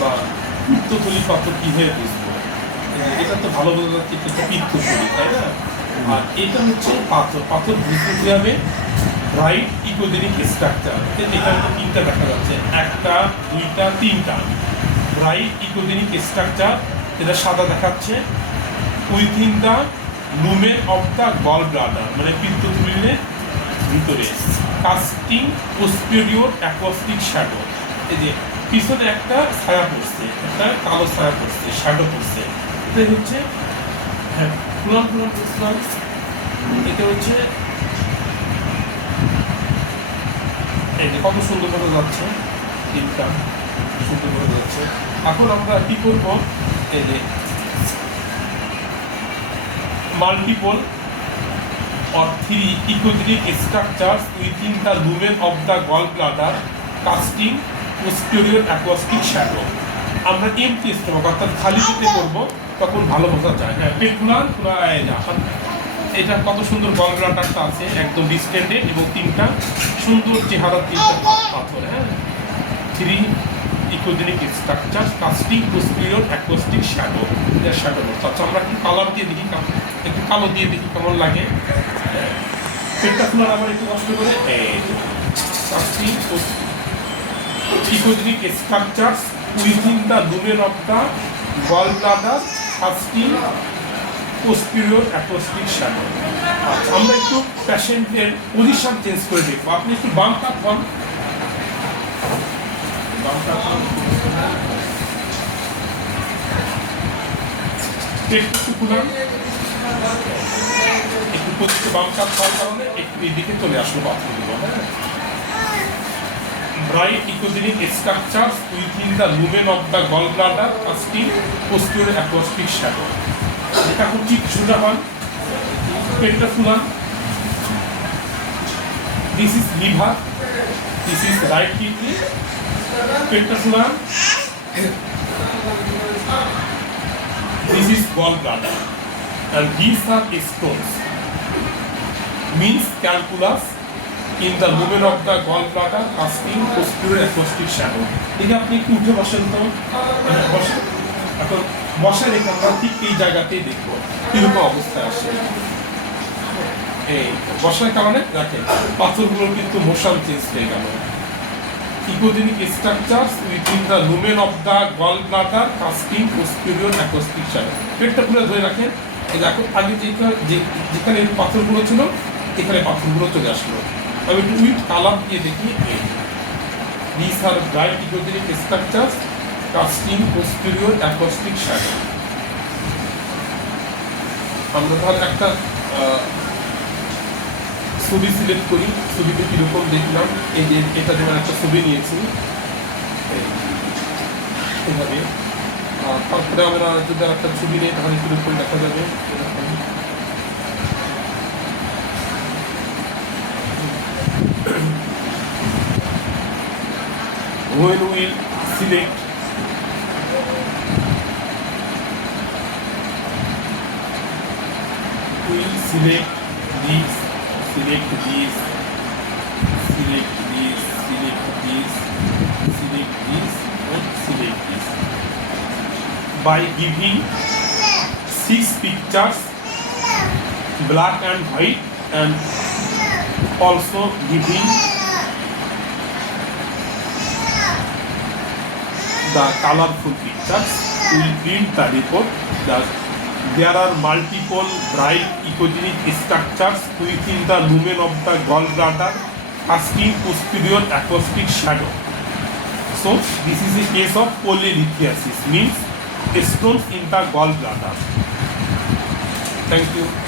বা পিত্তথলি পাথর কীভাবে বুঝব? এটা তো ভালো বোঝা যাচ্ছে এটা পিত্তথলি তাই না? আর এটা হচ্ছে পাথর। পাথর বুঝতে কীভাবে রাইট ইকোজেনিক স্ট্রাকচার এখানে তো তিনটা দেখা যাচ্ছে। একটা, দুইটা, তিনটা। রাইট ইকোজেনিক স্ট্রাকচার এটা সাদা দেখাচ্ছে। Within the lumen of the gall bladder মানে পিত্তথলির ভিতরে। কাস্টিং পোস্টেরিয়র অ্যাকোস্টিক শ্যাডো এই যে পিছনে একটা ছায়া পড়ছে, একটা কালো ছায়া পড়ছে, শ্যাডো পড়ছে। এটাই হচ্ছে হ্যাঁ পুরান পুরান এটা হচ্ছে, এই যে কত সুন্দর করে যাচ্ছে তিনটা সুন্দর করে যাচ্ছে। এখন আমরা কি করব? এই যে multiple or three ecogenic structures within the lumen of the gallbladder, casting posterior acoustic shadow আমরা এম টেস্ট করব অর্থাৎ খালি পেটে করব, তখন ভালো বোঝা যায়। হ্যাঁ পেট খুলান খোলা এটা কত সুন্দর গল ব্লাডারটা আছে, একদম ডিস্টেন্ডেড এবং তিনটা সুন্দর চেহারা তিনটা পাথর হ্যাঁ। Three echogenic structure casting posterior acoustic shadow এটা শ্যাডো আচ্ছা আমরা একটু কালার দিয়ে দেখি একটু কালো দিয়ে দেখি কেমন লাগে। পেটটা খোলার আবার একটু কষ্ট করে। Casting echogenic structures within the lumen of the gall bladder casting posterior acoustic shadow আমরা একটু প্যাশেন্টের পজিশন চেঞ্জ করে দেখব। আপনি একটু হন। পেটটা একটু বাম কাপ হওয়ার কারণে একটু এদিকে চলে আসলো বাথরুমগুলো হ্যাঁ bright ecogenic structures within the lumen of the gallbladder casting posterior acoustic shadow এটা খুব ঠিক সোজা হন পেটটা ফুলান this is liver this is right kidney পেটটা ফুলান is gall bladder and these are stones means calculus in the lumen of the gallbladder casting posterior acoustic shadow. এই যে আপনি একটু উঠে বসেন তো। বসেন। এখন বসে রেখে আমরা ঠিক এই জায়গাতেই দেখব। আসে। এই বসার কারণে রাখেন পাথরগুলো কিন্তু মোশন চেঞ্জ হয়ে গেল। Echogenic within the lumen of the gall casting acoustic shadow পেটটা পুরো ধরে রাখেন। দেখো, আগে যেখানে পাথরগুলো ছিল, এখানে পাথরগুলো চলে আসলো। একটু উইথ কালার দিয়ে দেখি। These are bright ecogenic structures, casting posterior acoustic shadow. আমরা তাহলে একটা ছবি সিলেক্ট করি। ছবিতে কীরকম দেখলাম? এই যে এটা যেমন একটা ছবি নিয়েছি। এভাবে। আর তারপরে আমরা যদি একটা ছবি নিই, তাহলে কীরকম দেখা যাবে? এরকম। When we select we select this select this select this select this select this and select this by giving six pictures black and white and also the colorful pictures will print the report that there are multiple bright ecogenic structures within the lumen of the gallbladder casting posterior acoustic shadow. So this is a case of polylithiasis means stones in the gallbladder. Thank you.